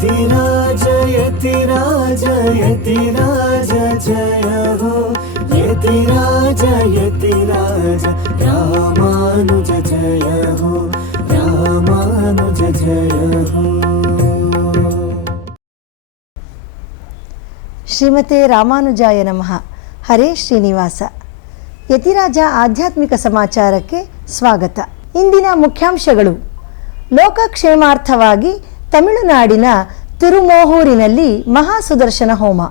ಹೋ ಶ್ರೀಮತೆ ರಾಮಾನುಜಾಯ ನಮಃ. ಹರೇ ಶ್ರೀನಿವಾಸ. ಯತಿರಾಜ ಆಧ್ಯಾತ್ಮಿಕ ಸಮಾಚಾರಕ್ಕೆ ಸ್ವಾಗತ. ಇಂದಿನ ಮುಖ್ಯಾಂಶಗಳು. ಲೋಕಕ್ಷೇಮಾರ್ಥವಾಗಿ ತಮಿಳುನಾಡಿನ ತಿರುಮೋಹೂರಿನಲ್ಲಿ ಮಹಾಸುದರ್ಶನ ಹೋಮ.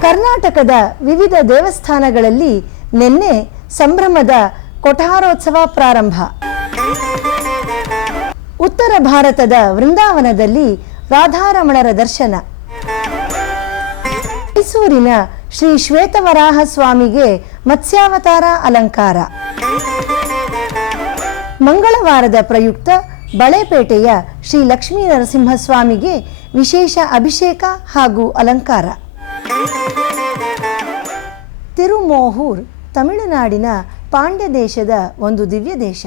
ಕರ್ನಾಟಕದ ವಿವಿಧ ದೇವಸ್ಥಾನಗಳಲ್ಲಿ ನಿನ್ನೆ ಸಂಭ್ರಮದ ಕೊಠಾರೋತ್ಸವ ಪ್ರಾರಂಭ. ಉತ್ತರ ಭಾರತದ ವೃಂದಾವನದಲ್ಲಿ ರಾಧಾರಮಣರ ದರ್ಶನ. ಮೈಸೂರಿನ ಶ್ರೀ ಶ್ವೇತವರಾಹ ಸ್ವಾಮಿಗೆ ಮತ್ಸ್ಯಾವತಾರ ಅಲಂಕಾರ. ಮಂಗಳವಾರದ ಪ್ರಯುಕ್ತ ಬಳೆಪೇಟೆಯ ಶ್ರೀ ಲಕ್ಷ್ಮೀ ನರಸಿಂಹಸ್ವಾಮಿಗೆ ವಿಶೇಷ ಅಭಿಷೇಕ ಹಾಗೂ ಅಲಂಕಾರ. ತಿರುಮೋಹೂರ್, ತಮಿಳುನಾಡಿನ ಪಾಂಡ್ಯ ದೇಶದ ಒಂದು ದಿವ್ಯ ದೇಶ.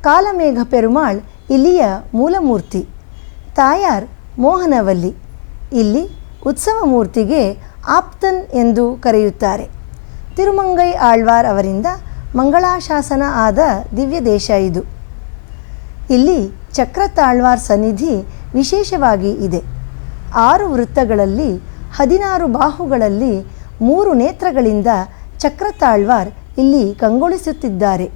ಕಾಲಮೇಘ ಪೆರುಮಾಳ್ ಇಲ್ಲಿಯ ಮೂಲಮೂರ್ತಿ. ತಾಯಾರ್ ಮೋಹನವಲ್ಲಿ. ಇಲ್ಲಿ ಉತ್ಸವ ಮೂರ್ತಿಗೆ ಆಪ್ತನ್ ಎಂದು ಕರೆಯುತ್ತಾರೆ. ತಿರುಮಂಗೈ ಆಳ್ವಾರ್ ಅವರಿಂದ ಮಂಗಳಾಶಾಸನ ಆದ ದಿವ್ಯ ದೇಶ ಇದು. ಇಲ್ಲಿ ಚಕ್ರತಾಳ್ವಾರ್ ಸನ್ನಿಧಿ ವಿಶೇಷವಾಗಿ ಇದೆ. ಆರು ವೃತ್ತಗಳಲ್ಲಿ ಹದಿನಾರು ಬಾಹುಗಳಲ್ಲಿ ಮೂರು ನೇತ್ರಗಳಿಂದ ಚಕ್ರತಾಳ್ವಾರ್ ಇಲ್ಲಿ ಕಂಗೊಳಿಸುತ್ತಿದ್ದಾರೆ.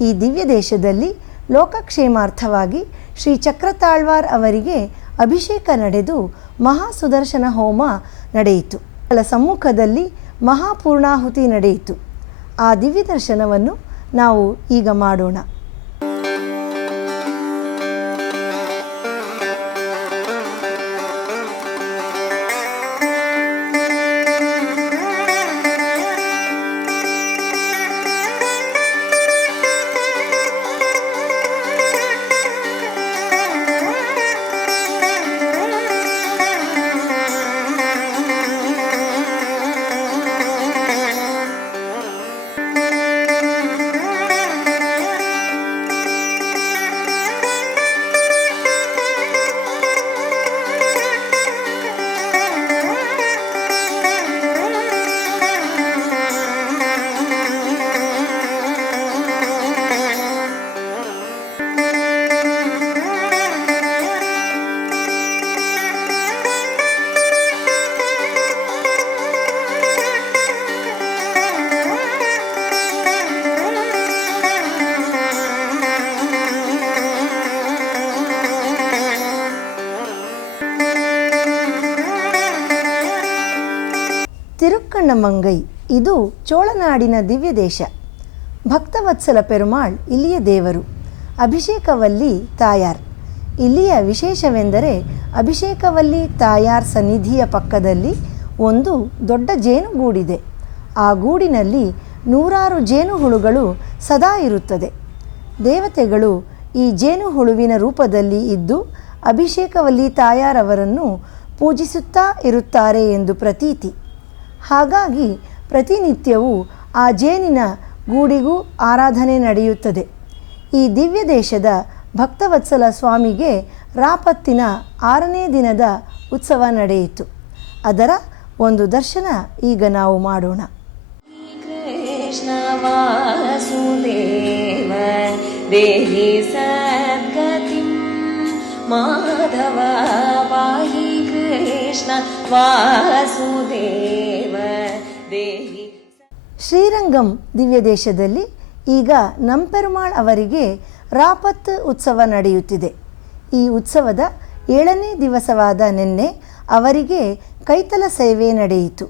ಈ ದಿವ್ಯ ದೇಶದಲ್ಲಿ ಲೋಕಕ್ಷೇಮಾರ್ಥವಾಗಿ ಶ್ರೀ ಚಕ್ರತಾಳ್ವಾರ್ ಅವರಿಗೆ ಅಭಿಷೇಕ ನಡೆದು ಮಹಾಸುದರ್ಶನ ಹೋಮ ನಡೆಯಿತು. ಅವಳ ಸಮ್ಮುಖದಲ್ಲಿ ಮಹಾಪೂರ್ಣಾಹುತಿ ನಡೆಯಿತು. ಆ ದಿವ್ಯ ದರ್ಶನವನ್ನು ನಾವು ಈಗ ಮಾಡೋಣ. ತಿರುಕ್ಕಣ್ಣಮಂಗೈ ಇದು ಚೋಳನಾಡಿನ ದಿವ್ಯ ದೇಶ ಭಕ್ತವತ್ಸಲ ಪೆರುಮಾಳ್ ಇಲ್ಲಿಯ ದೇವರು. ಅಭಿಷೇಕವಲ್ಲಿ ತಾಯಾರ್. ಇಲ್ಲಿಯ ವಿಶೇಷವೆಂದರೆ ಅಭಿಷೇಕವಲ್ಲಿ ತಾಯಾರ್ ಸನ್ನಿಧಿಯ ಪಕ್ಕದಲ್ಲಿ ಒಂದು ದೊಡ್ಡ ಜೇನುಗೂಡಿದೆ. ಆ ಗೂಡಿನಲ್ಲಿ ನೂರಾರು ಜೇನುಹುಳುಗಳು ಸದಾ ಇರುತ್ತದೆ. ದೇವತೆಗಳು ಈ ಜೇನುಹುಳುವಿನ ರೂಪದಲ್ಲಿ ಇದ್ದು ಅಭಿಷೇಕವಲ್ಲಿ ತಾಯಾರವರನ್ನು ಪೂಜಿಸುತ್ತಾ ಇರುತ್ತಾರೆ ಎಂದು ಪ್ರತೀತಿ. ಹಾಗಾಗಿ ಪ್ರತಿನಿತ್ಯವೂ ಆ ಜೇನಿನ ಗೂಡಿಗೂ ಆರಾಧನೆ ನಡೆಯುತ್ತದೆ ಈ ದಿವ್ಯ ದೇಶದ ಭಕ್ತವತ್ಸಲ ಸ್ವಾಮಿಗೆ ರಾಪತ್ತಿನ ಆರನೇ ದಿನದ ಉತ್ಸವ ನಡೆಯಿತು ಅದರ ಒಂದು ದರ್ಶನ ಈಗ ನಾವು ಮಾಡೋಣ कृष्ण वासुदेव देहि सद्गतिं माधव पाहि कृष्ण ಕೃಷ್ಣ ವಾಸುದೇವ ಶ್ರೀರಂಗಂ ದಿವ್ಯ ದೇಶದಲ್ಲಿ ಈಗ ನಂಪೆರುಮಾಳ್ ಅವರಿಗೆ ರಾಪತ್ ಉತ್ಸವ ನಡೆಯುತ್ತಿದೆ. ಈ ಉತ್ಸವದ ಏಳನೇ ದಿವಸವಾದ ನಿನ್ನೆ ಅವರಿಗೆ ಕೈತಲ ಸೇವೆ ನಡೆಯಿತು.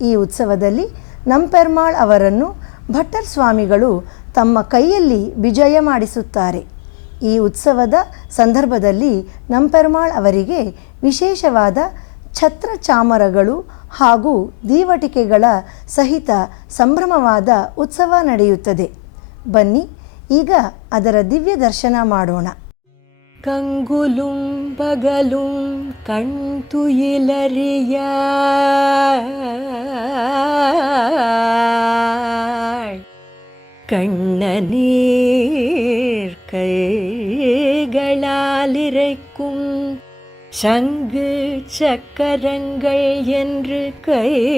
ಈ ಉತ್ಸವದಲ್ಲಿ ನಂಪೆರ್ಮಾಳ್ ಅವರನ್ನು ಭಟ್ಟರ್ ಸ್ವಾಮಿಗಳು ತಮ್ಮ ಕೈಯಲ್ಲಿ ವಿಜಯ ಮಾಡಿಸುತ್ತಾರೆ. ಈ ಉತ್ಸವದ ಸಂದರ್ಭದಲ್ಲಿ ನಂಪೆರ್ಮಾಳ್ ಅವರಿಗೆ ವಿಶೇಷವಾದ ಛತ್ರ ಚಾಮರಗಳು ಹಾಗೂ ದೀವಟಿಕೆಗಳ ಸಹಿತ ಸಂಭ್ರಮವಾದ ಉತ್ಸವ ನಡೆಯುತ್ತದೆ. ಬನ್ನಿ, ಈಗ ಅದರ ದಿವ್ಯ ದರ್ಶನ ಮಾಡೋಣ. ಕಂಗುಲುಂ ಬಗಲುಂ ಕಣ್ತುಯಿಲರಿಯ ಕಣ್ಣ ನೀರ್ ಕೈಗಳಾಲಿರೈ சங்கு சக்கரங்கள் என்று கை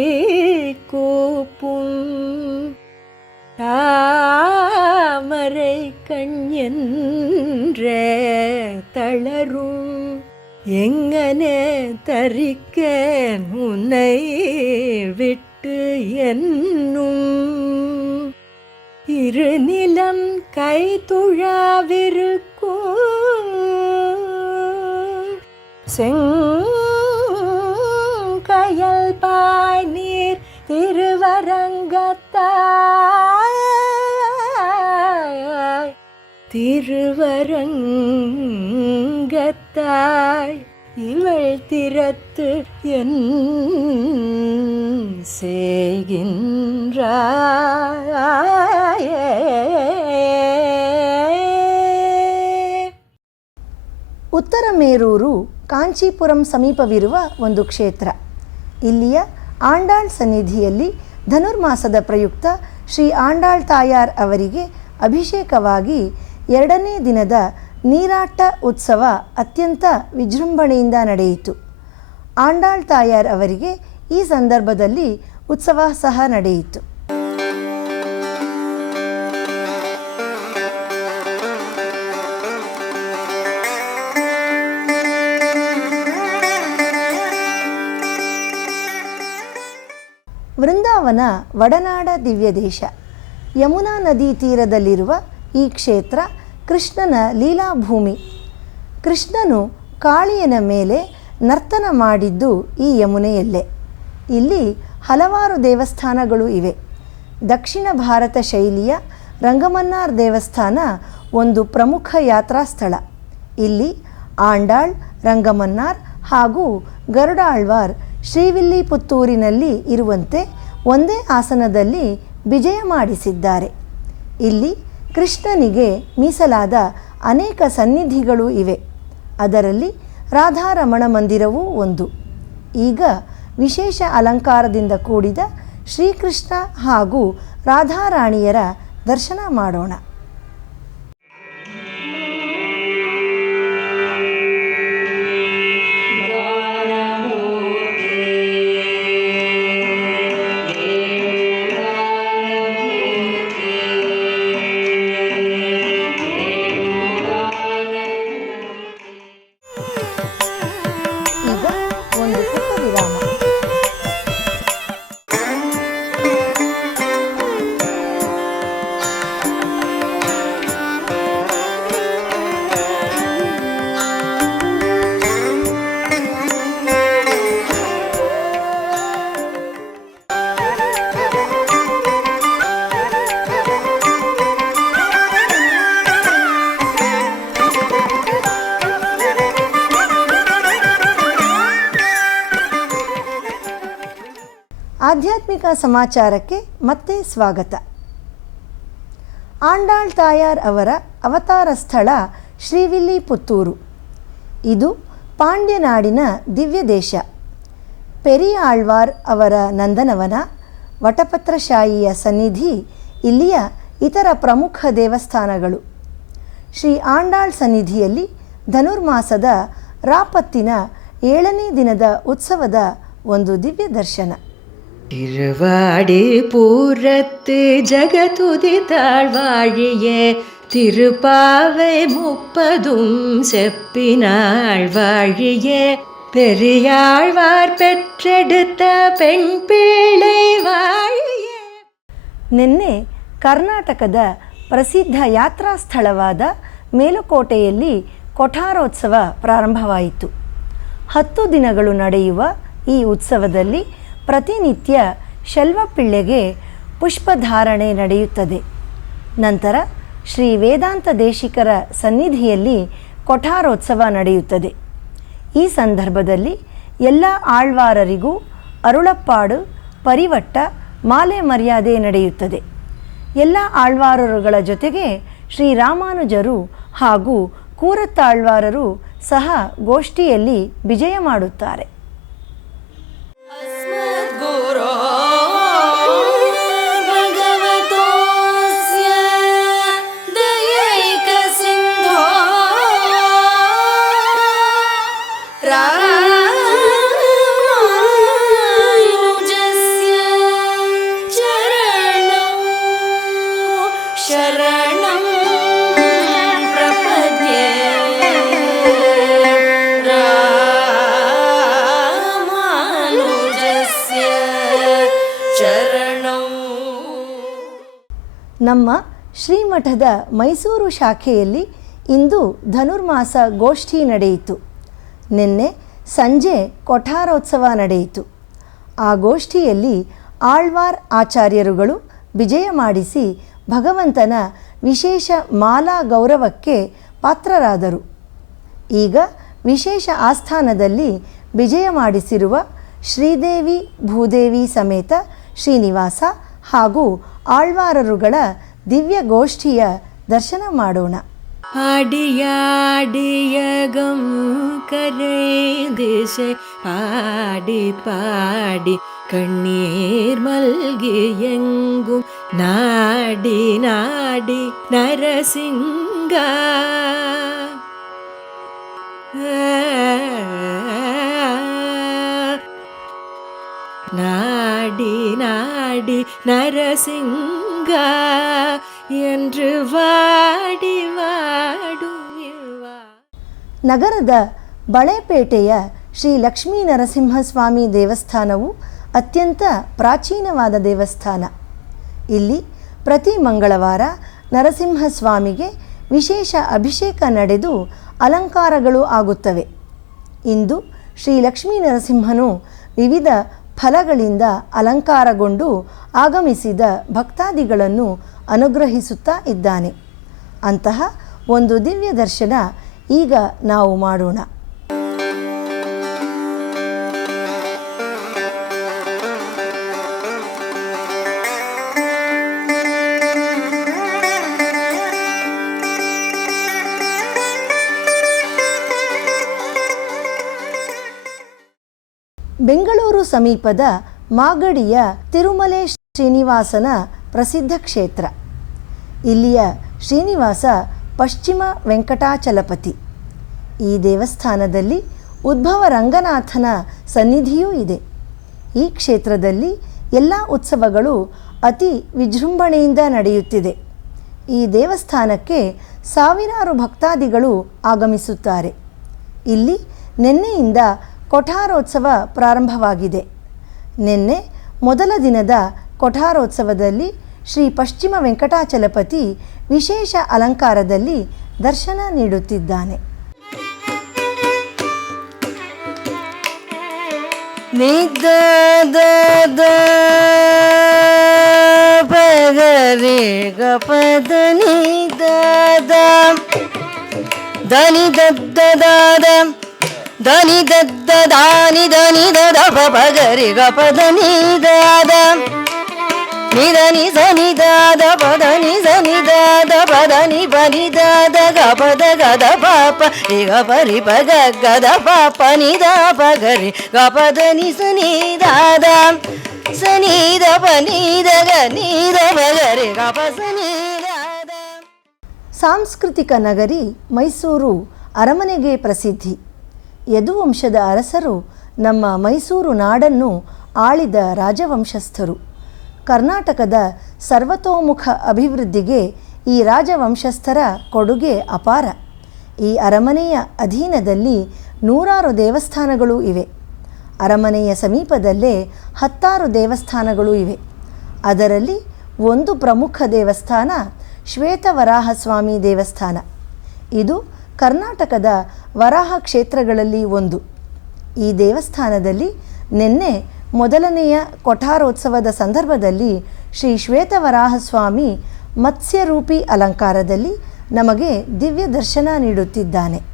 கோப்பும். தாமரை கண் என்ற தளரும் எங்கனே தரிக்க உன்னை விட்டு என்னும். இருநிலம் கை செங்கயல் பாய் நீர் திருவரங்கத்தாய் திருவரங்கத்தாய் இவள் திறத்து என் செய்கின்றாய் ಉತ್ತರ ಮೇರೂರು ಕಾಂಚೀಪುರಂ ಸಮೀಪವಿರುವ ಒಂದು ಕ್ಷೇತ್ರ. ಇಲ್ಲಿಯ ಆಂಡಾಳ್ ಸನ್ನಿಧಿಯಲ್ಲಿ ಧನುರ್ಮಾಸದ ಪ್ರಯುಕ್ತ ಶ್ರೀ ಆಂಡಾಳ್ ತಾಯಾರ್ ಅವರಿಗೆ ಅಭಿಷೇಕವಾಗಿ ಎರಡನೇ ದಿನದ ನೀರಾಟ ಉತ್ಸವ ಅತ್ಯಂತ ವಿಜೃಂಭಣೆಯಿಂದ ನಡೆಯಿತು. ಆಂಡಾಳ್ ತಾಯಾರ್ ಅವರಿಗೆ ಈ ಸಂದರ್ಭದಲ್ಲಿ ಉತ್ಸವ ಸಹ ನಡೆಯಿತು. ವೃಂದಾವನ ವಡನಾಡ ದಿವ್ಯ ದೇಶ ಯಮುನಾ ನದಿ ತೀರದಲ್ಲಿರುವ ಈ ಕ್ಷೇತ್ರ ಕೃಷ್ಣನ ಲೀಲಾಭೂಮಿ. ಕೃಷ್ಣನು ಕಾಳಿಯನ ಮೇಲೆ ನರ್ತನ ಮಾಡಿದ್ದು ಈ ಯಮುನೆಯಲ್ಲೇ. ಇಲ್ಲಿ ಹಲವಾರು ದೇವಸ್ಥಾನಗಳು ಇವೆ. ದಕ್ಷಿಣ ಭಾರತ ಶೈಲಿಯ ರಂಗಮನ್ನಾರ್ ದೇವಸ್ಥಾನ ಒಂದು ಪ್ರಮುಖ ಯಾತ್ರಾ ಸ್ಥಳ. ಇಲ್ಲಿ ಆಂಡಾಳ್, ರಂಗಮನ್ನಾರ್ ಹಾಗೂ ಗರುಡಾಳ್ವಾರ್ ಶ್ರೀವಿಲ್ಲಿಪುತ್ತೂರಿನಲ್ಲಿ ಇರುವಂತೆ ಒಂದೇ ಆಸನದಲ್ಲಿ ವಿಜಯ ಮಾಡಿಸಿದ್ದಾರೆ. ಇಲ್ಲಿ ಕೃಷ್ಣನಿಗೆ ಮೀಸಲಾದ ಅನೇಕ ಸನ್ನಿಧಿಗಳು ಇವೆ. ಅದರಲ್ಲಿ ರಾಧಾರಮಣ ಮಂದಿರವೂ ಒಂದು. ಈಗ ವಿಶೇಷ ಅಲಂಕಾರದಿಂದ ಕೂಡಿದ ಶ್ರೀಕೃಷ್ಣ ಹಾಗೂ ರಾಧಾರಾಣಿಯರ ದರ್ಶನ ಮಾಡೋಣ. ಆಧ್ಯಾತ್ಮಿಕ ಸಮಾಚಾರಕ್ಕೆ ಮತ್ತೆ ಸ್ವಾಗತ. ಆಂಡಾಳ್ ತಾಯಾರ್ ಅವರ ಅವತಾರ ಸ್ಥಳ ಶ್ರೀವಿಲ್ಲಿಪುತ್ತೂರು. ಇದು ಪಾಂಡ್ಯನಾಡಿನ ದಿವ್ಯ ದೇಶ ಪೆರಿಯಾಳ್ವಾರ್ ಅವರ ನಂದನವನ ವಟಪತ್ರಶಾಹಿಯ ಸನ್ನಿಧಿ ಇಲ್ಲಿಯ ಇತರ ಪ್ರಮುಖ ದೇವಸ್ಥಾನಗಳು. ಶ್ರೀ ಆಂಡಾಳ್ ಸನ್ನಿಧಿಯಲ್ಲಿ ಧನುರ್ಮಾಸದ ರಾಪತ್ತಿನ ಏಳನೇ ದಿನದ ಉತ್ಸವದ ಒಂದು ದಿವ್ಯ ದರ್ಶನ திருவாடி பூரத்து ஜகதுதித்தாள் வாழியே திருப்பாவை முப்பதும் செப்பினாள் வாழியே பெரியாழ்வார் பெற்றெடுத்த பெண் பிள்ளை வாழியே ನಿನ್ನೆ ಕರ್ನಾಟಕದ ಪ್ರಸಿದ್ಧ ಯಾತ್ರಾ ಸ್ಥಳವಾದ ಮೇಲುಕೋಟೆಯಲ್ಲಿ ಕೊಠಾರೋತ್ಸವ ಪ್ರಾರಂಭವಾಯಿತು ಹತ್ತು ದಿನಗಳು ನಡೆಯುವ ಈ ಉತ್ಸವದಲ್ಲಿ ಪ್ರತಿನಿತ್ಯ ಶೆಲ್ವಪಿಳ್ಳೆಗೆ ಪುಷ್ಪಧಾರಣೆ ನಡೆಯುತ್ತದೆ. ನಂತರ ಶ್ರೀ ವೇದಾಂತ ದೇಶಿಕರ ಸನ್ನಿಧಿಯಲ್ಲಿ ಕೊಠಾರೋತ್ಸವ ನಡೆಯುತ್ತದೆ. ಈ ಸಂದರ್ಭದಲ್ಲಿ ಎಲ್ಲ ಆಳ್ವಾರರಿಗೂ ಅರುಳಪ್ಪಾಡು, ಪರಿವಟ್ಟ, ಮಾಲೆ ಮರ್ಯಾದೆ ನಡೆಯುತ್ತದೆ. ಎಲ್ಲ ಆಳ್ವಾರರುಗಳ ಜೊತೆಗೆ ಶ್ರೀರಾಮಾನುಜರು ಹಾಗೂ ಕೂರತ್ತಾಳ್ವಾರರು ಸಹ ಗೋಷ್ಠಿಯಲ್ಲಿ ವಿಜಯ ಮಾಡುತ್ತಾರೆ. গুরু ನಮ್ಮ ಶ್ರೀಮಠದ ಮೈಸೂರು ಶಾಖೆಯಲ್ಲಿ ಇಂದು ಧನುರ್ಮಾಸ ಗೋಷ್ಠಿ ನಡೆಯಿತು. ನಿನ್ನೆ ಸಂಜೆ ಕೊಠಾರೋತ್ಸವ ನಡೆಯಿತು. ಆ ಗೋಷ್ಠಿಯಲ್ಲಿ ಆಳ್ವಾರ್ ಆಚಾರ್ಯರುಗಳು ವಿಜಯ ಮಾಡಿಸಿ ಭಗವಂತನ ವಿಶೇಷ ಮಾಲಾ ಗೌರವಕ್ಕೆ ಪಾತ್ರರಾದರು. ಈಗ ವಿಶೇಷ ಆಸ್ಥಾನದಲ್ಲಿ ವಿಜಯ ಮಾಡಿಸಿರುವ ಶ್ರೀದೇವಿ ಭೂದೇವಿ ಸಮೇತ ಶ್ರೀನಿವಾಸ ಹಾಗೂ ಆಳ್ವಾರರುಗಳ ದಿವ್ಯಗೋಷ್ಠಿಯ ದರ್ಶನ ಮಾಡೋಣ ആടിയാടിയകം കരേദിശ പാടി പാടി കണ്ണീർ മൽകിയെങ്കും നാടി നാടി നരസിംഗ. നാടി നാ நாடி நாடி நரசிங்கா என்று வாடி வாடும் இவ்வா ನಗರದ ಬಳೆಪೇಟೆಯ ಶ್ರೀ ಲಕ್ಷ್ಮೀ ನರಸಿಂಹಸ್ವಾಮಿ ದೇವಸ್ಥಾನವು ಅತ್ಯಂತ ಪ್ರಾಚೀನವಾದ ದೇವಸ್ಥಾನ ಇಲ್ಲಿ ಪ್ರತಿ ಮಂಗಳವಾರ ನರಸಿಂಹಸ್ವಾಮಿಗೆ ವಿಶೇಷ ಅಭಿಷೇಕ ನಡೆದು ಅಲಂಕಾರಗಳು ಆಗುತ್ತವೆ ಇಂದು ಶ್ರೀ ಲಕ್ಷ್ಮೀ ನರಸಿಂಹನು ವಿವಿಧ ಫಲಗಳಿಂದ ಅಲಂಕಾರಗೊಂಡು ಆಗಮಿಸಿದ ಭಕ್ತಾದಿಗಳನ್ನು ಅನುಗ್ರಹಿಸುತ್ತಾ ಇದ್ದಾನೆ. ಅಂತಹ ಒಂದು ದಿವ್ಯ ದರ್ಶನ ಈಗ ನಾವು ಮಾಡೋಣ. ಸಮೀಪದ ಮಾಗಡಿಯ ತಿರುಮಲೆ ಶ್ರೀನಿವಾಸನ ಪ್ರಸಿದ್ಧ ಕ್ಷೇತ್ರ. ಇಲ್ಲಿಯ ಶ್ರೀನಿವಾಸ ಪಶ್ಚಿಮ ವೆಂಕಟಾಚಲಪತಿ. ಈ ದೇವಸ್ಥಾನದಲ್ಲಿ ಉದ್ಭವ ರಂಗನಾಥನ ಸನ್ನಿಧಿಯೂ ಇದೆ. ಈ ಕ್ಷೇತ್ರದಲ್ಲಿ ಎಲ್ಲ ಉತ್ಸವಗಳು ಅತಿ ವಿಜೃಂಭಣೆಯಿಂದ ನಡೆಯುತ್ತಿದೆ. ಈ ದೇವಸ್ಥಾನಕ್ಕೆ ಸಾವಿರಾರು ಭಕ್ತಾದಿಗಳು ಆಗಮಿಸುತ್ತಾರೆ. ಇಲ್ಲಿ ನಿನ್ನೆಯಿಂದ ಕೊಠಾರೋತ್ಸವ ಪ್ರಾರಂಭವಾಗಿದೆ. ನಿನ್ನೆ ಮೊದಲ ದಿನದ ಕೊಠಾರೋತ್ಸವದಲ್ಲಿ ಶ್ರೀ ಪಶ್ಚಿಮ ವೆಂಕಟಾಚಲಪತಿ ವಿಶೇಷ ಅಲಂಕಾರದಲ್ಲಿ ದರ್ಶನ ನೀಡುತ್ತಿದ್ದಾನೆ. ದನಿ ದದ್ದ ದಾದ ದನಿ ದದ್ದ ದಾನಿ ದನಿ ದದ ಪಗರಿ ಗಪದ ನಿದಾದ ನಿದ ನಿ ಸನಿ ದಾದ ಪದ ನಿ ಸನಿ ದಾದ ಪದ ನಿ ಬನಿ ದಾದ ಗಪದ ಗದ ಪಾಪ ಈಗ ಪರಿ ಪಗ ಗದ ಪಾಪ ನಿದ ಪಗರಿ ಗಪದ ನಿ ಸನಿ ದಾದ ಸನಿ ದ ಪನಿ ದ ಗ ನಿ ದ ಪಗರಿ ಗಪ ಸನಿ ದಾದ ಸಾಂಸ್ಕೃತಿಕ ನಗರಿ ಮೈಸೂರು ಅರಮನೆಗೆ ಪ್ರಸಿದ್ಧಿ. ಯದುವಂಶದ ಅರಸರು ನಮ್ಮ ಮೈಸೂರು ನಾಡನ್ನು ಆಳಿದ ರಾಜವಂಶಸ್ಥರು. ಕರ್ನಾಟಕದ ಸರ್ವತೋಮುಖ ಅಭಿವೃದ್ಧಿಗೆ ಈ ರಾಜವಂಶಸ್ಥರ ಕೊಡುಗೆ ಅಪಾರ. ಈ ಅರಮನೆಯ ಅಧೀನದಲ್ಲಿ ನೂರಾರು ದೇವಸ್ಥಾನಗಳು ಇವೆ. ಅರಮನೆಯ ಸಮೀಪದಲ್ಲೇ ಹತ್ತಾರು ದೇವಸ್ಥಾನಗಳು ಇವೆ. ಅದರಲ್ಲಿ ಒಂದು ಪ್ರಮುಖ ದೇವಸ್ಥಾನ ಶ್ವೇತವರಾಹಸ್ವಾಮಿ ದೇವಸ್ಥಾನ. ಇದು ಕರ್ನಾಟಕದ ವರಾಹ ಕ್ಷೇತ್ರಗಳಲ್ಲಿ ಒಂದು. ಈ ದೇವಸ್ಥಾನದಲ್ಲಿ ನಿನ್ನೆ ಮೊದಲನೆಯ ಕೊಠಾರೋತ್ಸವದ ಸಂದರ್ಭದಲ್ಲಿ ಶ್ರೀ ಶ್ವೇತವರಾಹಸ್ವಾಮಿ ಮತ್ಸ್ಯರೂಪಿ ಅಲಂಕಾರದಲ್ಲಿ ನಮಗೆ ದಿವ್ಯ ದರ್ಶನ ನೀಡುತ್ತಿದ್ದಾನೆ.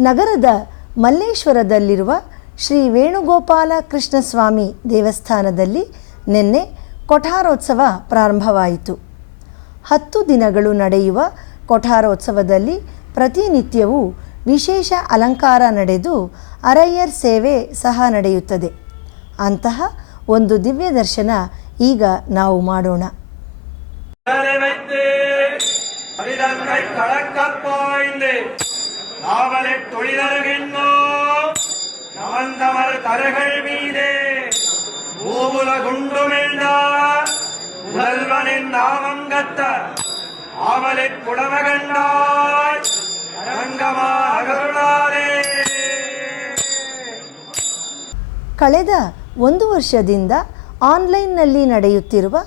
ನಗರದ ಮಲ್ಲೇಶ್ವರದಲ್ಲಿರುವ ಶ್ರೀ ವೇಣುಗೋಪಾಲ ಕೃಷ್ಣಸ್ವಾಮಿ ದೇವಸ್ಥಾನದಲ್ಲಿ ನಿನ್ನೆ ಕೊಠಾರೋತ್ಸವ ಪ್ರಾರಂಭವಾಯಿತು. ಹತ್ತು ದಿನಗಳು ನಡೆಯುವ ಕೊಠಾರೋತ್ಸವದಲ್ಲಿ ಪ್ರತಿನಿತ್ಯವೂ ವಿಶೇಷ ಅಲಂಕಾರ ನಡೆದು ಅರಯ್ಯರ್ ಸೇವೆ ಸಹ ನಡೆಯುತ್ತದೆ. ಅಂತಹ ಒಂದು ದಿವ್ಯ ದರ್ಶನ ಈಗ ನಾವು ಮಾಡೋಣ. தலை வைத்து அரிதன்மை கலக்கப் பாய்ந்து நாவலை தொழிலருகின்றோ நவந்தவர் தரைகள் மீதே பூவுல குண்டுமிழ்ந்தா முதல்வனின் நாமம் கத்த ஆவலை புடவ கண்டாய் அரங்கமா அகருளாரே ಕಳೆದ ಒಂದು ವರ್ಷದಿಂದ ಆನ್ಲೈನ್ನಲ್ಲಿ ನಡೆಯುತ್ತಿರುವ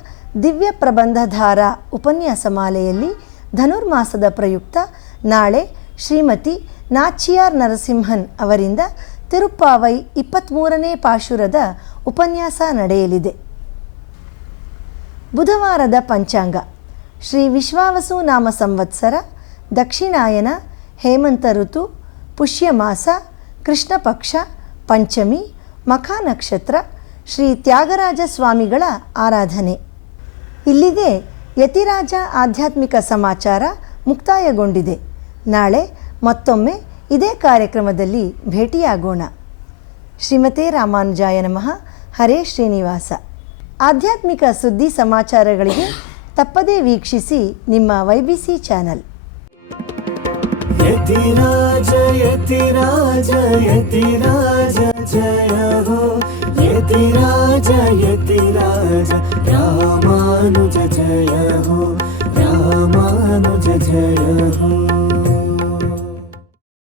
ದಿವ್ಯ ಪ್ರಬಂಧಧಾರ ಉಪನ್ಯಾಸ ಮಾಲೆಯಲ್ಲಿ ಧನುರ್ಮಾಸದ ಪ್ರಯುಕ್ತ ನಾಳೆ ಶ್ರೀಮತಿ ನಾಚಿಯಾರ್ ನರಸಿಂಹನ್ ಅವರಿಂದ ತಿರುಪ್ಪಾವೈ ಇಪ್ಪತ್ತ್ಮೂರನೇ ಪಾಶುರದ ಉಪನ್ಯಾಸ ನಡೆಯಲಿದೆ. ಬುಧವಾರದ ಪಂಚಾಂಗ. ಶ್ರೀ ವಿಶ್ವಾವಸು ನಾಮ ಸಂವತ್ಸರ, ದಕ್ಷಿಣಾಯನ, ಹೇಮಂತ ಋತು, ಪುಷ್ಯಮಾಸ ಕೃಷ್ಣ ಪಕ್ಷ ಪಂಚಮಿ, ಮಖ ನಕ್ಷತ್ರ, ಶ್ರೀ ತ್ಯಾಗರಾಜ ಸ್ವಾಮಿಗಳ ಆರಾಧನೆ. ಇಲ್ಲಿಗೆ ಯತಿರಾಜ ಆಧ್ಯಾತ್ಮಿಕ ಸಮಾಚಾರ ಮುಕ್ತಾಯಗೊಂಡಿದೆ. ನಾಳೆ ಮತ್ತೊಮ್ಮೆ ಇದೇ ಕಾರ್ಯಕ್ರಮದಲ್ಲಿ ಭೇಟಿಯಾಗೋಣ. ಶ್ರೀಮತೆ ರಾಮಾನುಜಾಯ ನಮಃ. ಹರೇ ಶ್ರೀನಿವಾಸ. ಆಧ್ಯಾತ್ಮಿಕ ಸುದ್ದಿ ಸಮಾಚಾರಗಳಿಗೆ ತಪ್ಪದೇ ವೀಕ್ಷಿಸಿ ನಿಮ್ಮ Y B C channel. Yatiraja Yatiraja Yatiraja, ಜಯ ಹೋ. ಯತಿರಾಜ ರಾಮಾನುಜ, ಜಯ ರಾಮಾನುಜ, ಜಯ